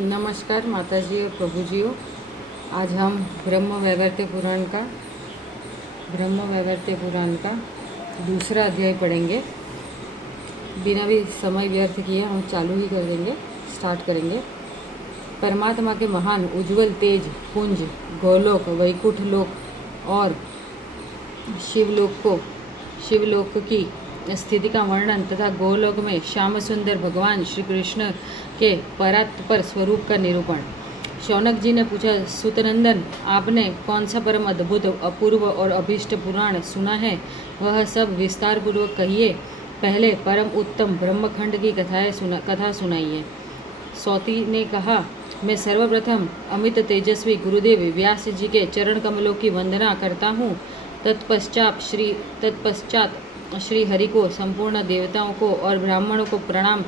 नमस्कार माताजी और प्रभु जियों। आज हम ब्रह्म वैवर्त्य पुराण का दूसरा अध्याय पढ़ेंगे। बिना भी समय व्यर्थ किए हम चालू ही कर देंगे, स्टार्ट करेंगे। परमात्मा के महान उज्जवल तेज पुंज गोलोक, वैकुंठ लोक और शिवलोक की स्थिति का वर्णन तथा गोलोक में श्याम सुंदर भगवान श्री कृष्ण के परात्पर स्वरूप का निरूपण। शौनक जी ने पूछा, सुतनंदन, आपने कौन सा परम अद्भुत, अपूर्व और अभीष्ट पुराण सुना है? वह सब विस्तार पूर्वक कहिए। पहले परम उत्तम ब्रह्मखंड की कथा सुनाइए। सौती ने कहा, मैं सर्वप्रथम अमित तेजस्वी गुरुदेव व्यास जी के चरण कमलों की वंदना करता हूँ। तत्पश्चात श्री हरि को, संपूर्ण देवताओं को और ब्राह्मणों को प्रणाम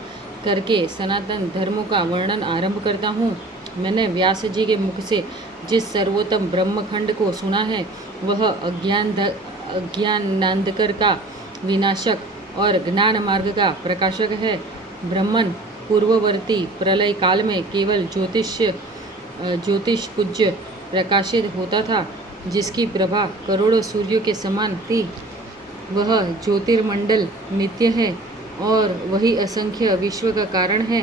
करके सनातन धर्मों का वर्णन आरंभ करता हूँ। मैंने व्यास जी के मुख से जिस सर्वोत्तम ब्रह्मखंड को सुना है वह अज्ञानांधकार का विनाशक और ज्ञान मार्ग का प्रकाशक है। ब्रह्मन पूर्ववर्ती प्रलय काल में केवल ज्योतिष पूज्य प्रकाशित होता था, जिसकी प्रभा करोड़ों सूर्यों के समान थी। वह ज्योतिर्मंडल नित्य है और वही असंख्य विश्व का कारण है।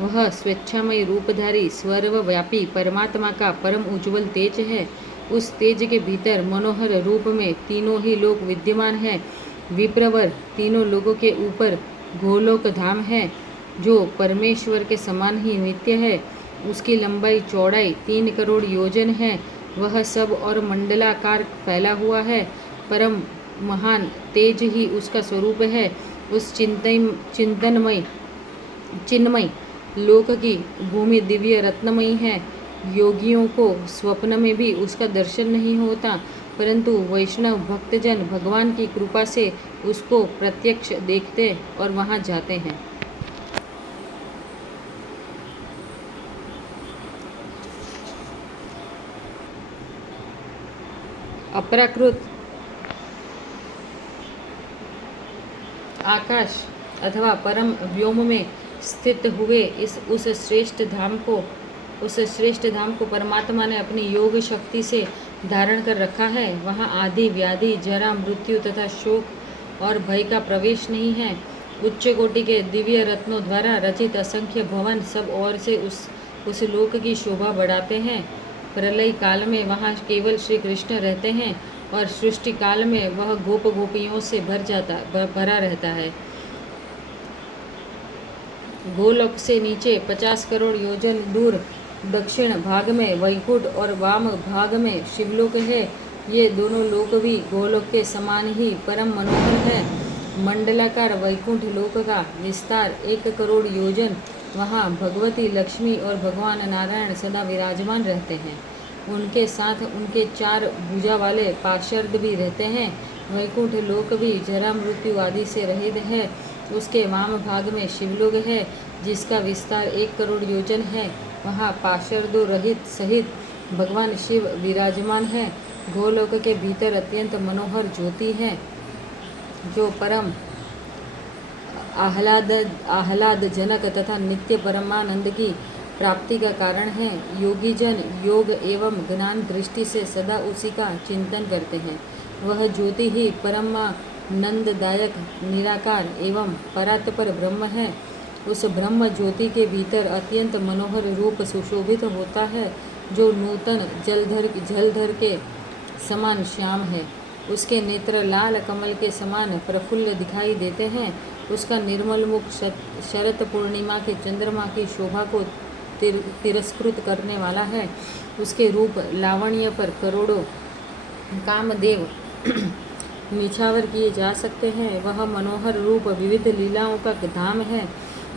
वह स्वेच्छामय रूपधारी सर्वव्यापी परमात्मा का परम उज्ज्वल तेज है। उस तेज के भीतर मनोहर रूप में तीनों ही लोक विद्यमान है। विप्रवर तीनों लोगों के ऊपर गोलोक धाम है, जो परमेश्वर के समान ही नित्य है। उसकी लंबाई चौड़ाई 3 करोड़ योजन है। वह सब और मंडलाकार फैला हुआ है। परम महान तेज ही उसका स्वरूप है। उस चिन्मय लोक की भूमि दिव्य रत्नमयी है। योगियों को स्वप्न में भी उसका दर्शन नहीं होता, परंतु वैष्णव भक्तजन भगवान की कृपा से उसको प्रत्यक्ष देखते और वहां जाते हैं। अपराकृत आकाश अथवा परम व्योम में स्थित हुए उस श्रेष्ठ धाम को परमात्मा ने अपनी योग शक्ति से धारण कर रखा है। वहाँ आदि व्याधि, जरा, मृत्यु तथा शोक और भय का प्रवेश नहीं है। उच्च कोटि के दिव्य रत्नों द्वारा रचित असंख्य भवन सब ओर से उस लोक की शोभा बढ़ाते हैं। प्रलय काल में वहाँ केवल श्री कृष्ण रहते हैं और सृष्टि काल में वह गोप गोपियों से भरा रहता है। गोलोक से नीचे 50 करोड़ योजन दूर दक्षिण भाग में वैकुंठ और वाम भाग में शिवलोक है। ये दोनों लोक भी गोलोक के समान ही परम मनोहर है। मंडलाकार वैकुंठ लोक का विस्तार 1 करोड़ योजन। वहाँ भगवती लक्ष्मी और भगवान नारायण सदा विराजमान रहते हैं। उनके साथ उनके 4 भुजा वाले पार्षद भी रहते हैं। वैकुंठ लोक भी जरा, मृत्यु आदि से रहित है। उसके वाम भाग में शिवलोक है, जिसका विस्तार 1 करोड़ योजन है। वहाँ पार्षदों रहित सहित भगवान शिव विराजमान है। गोलोक के भीतर अत्यंत मनोहर ज्योति है, जो परम आह्लादजनक तथा नित्य परमानंद की प्राप्ति का कारण है। योगी जन योग एवं ज्ञान दृष्टि से सदा उसी का चिंतन करते हैं। वह ज्योति ही परमानंददायक, निराकार एवं परात्पर ब्रह्म है। उस ब्रह्म ज्योति के भीतर अत्यंत मनोहर रूप सुशोभित होता है, जो नूतन जलधर के समान श्याम है। उसके नेत्र लाल कमल के समान प्रफुल्ल दिखाई देते हैं। उसका निर्मल मुख शरत पूर्णिमा के चंद्रमा की शोभा को तिरस्कृत करने वाला है। उसके रूप लावण्य पर करोड़ों कामदेव निछावर किए जा सकते हैं। वह मनोहर रूप विविध लीलाओं का धाम है।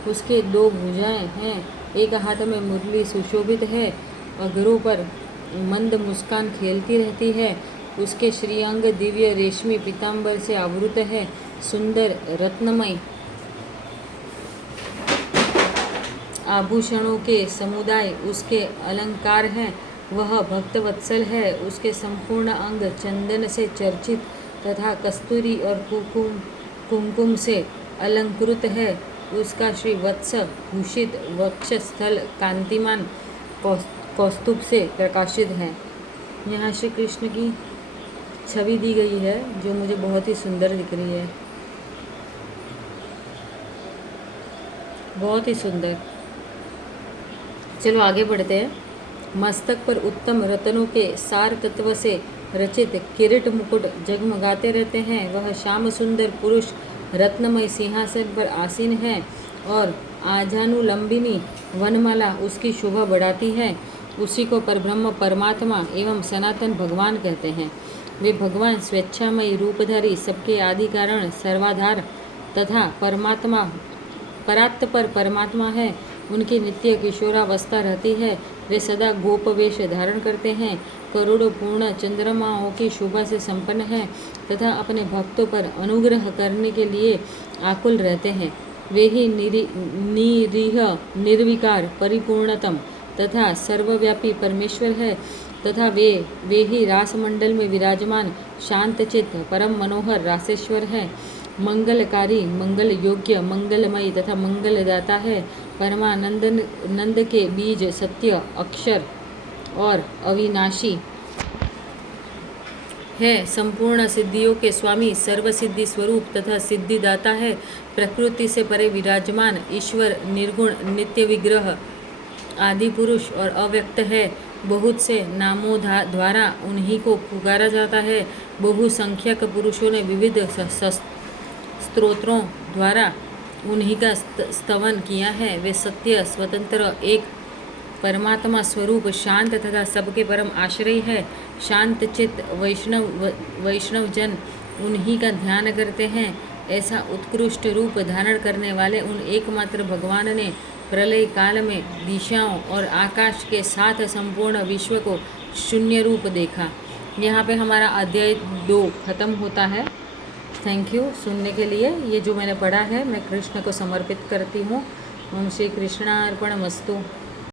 उसके 2 भुजाएं हैं, एक हाथ में मुरली सुशोभित है, अग्रों पर मंद मुस्कान खेलती रहती है। उसके श्रीअंग दिव्य रेशमी पीतांबर से आवृत है। सुंदर रत्नमय आभूषणों के समुदाय उसके अलंकार हैं। वह भक्तवत्सल है। उसके संपूर्ण अंग चंदन से चर्चित तथा कस्तूरी और कुमकुम से अलंकृत है। उसका श्री वत्स भूषित वक्षस्थल कांतिमान कौस्तुभ से प्रकाशित है। यहाँ श्री कृष्ण की छवि दी गई है जो मुझे बहुत ही सुंदर दिख रही है, बहुत ही सुंदर। चलो आगे बढ़ते हैं। मस्तक पर उत्तम रत्नों के सार तत्व से रचित किरीट मुकुट जगमगाते रहते हैं। वह श्याम सुंदर पुरुष रत्नमय सिंहासन पर आसीन है और आजानुलंबिनी वनमाला उसकी शोभा बढ़ाती है। उसी को परब्रह्म परमात्मा एवं सनातन भगवान कहते हैं। वे भगवान स्वेच्छामयी रूपधारी, सबके आदि कारण, सर्वाधार तथा परमात्मा परात्पर परमात्मा है। उनकी नित्य किशोरावस्था रहती है। वे सदा गोप वेश धारण करते हैं, करोड़ों पूर्ण चंद्रमाओं की शोभा से संपन्न है तथा अपने भक्तों पर अनुग्रह करने के लिए आकुल रहते हैं। वे ही निरीह निर्विकार परिपूर्णतम तथा सर्वव्यापी परमेश्वर है तथा वे ही रासमंडल में विराजमान शांतचित्त परम मनोहर रासेश्वर है। मंगलकारी, मंगल योग्य, मंगलमयी तथा मंगलदाता है। परमानंद के बीज, सत्य, अक्षर और अविनाशी है। संपूर्ण सिद्धियों के स्वामी, सर्वसिद्धि स्वरूप तथा सिद्धिदाता है। प्रकृति से परे विराजमान ईश्वर निर्गुण नित्य विग्रह आदि पुरुष और अव्यक्त है। बहुत से नामों द्वारा उन्हीं को पुकारा जाता है। बहुसंख्यक पुरुषों ने विविध स्तोत्रों द्वारा उन्हीं का स्तवन किया है। वे सत्य, स्वतंत्र, एक परमात्मा स्वरूप, शांत तथा सबके परम आश्रय है। शांत चित्त वैष्णव जन उन्हीं का ध्यान करते हैं। ऐसा उत्कृष्ट रूप धारण करने वाले उन एकमात्र भगवान ने प्रलय काल में दिशाओं और आकाश के साथ संपूर्ण विश्व को शून्य रूप देखा। यहाँ पे हमारा अध्याय 2 खत्म होता है। थैंक यू सुनने के लिए। ये जो मैंने पढ़ा है मैं कृष्ण को समर्पित करती हूँ। ओम श्री कृष्णार्पणमस्तु।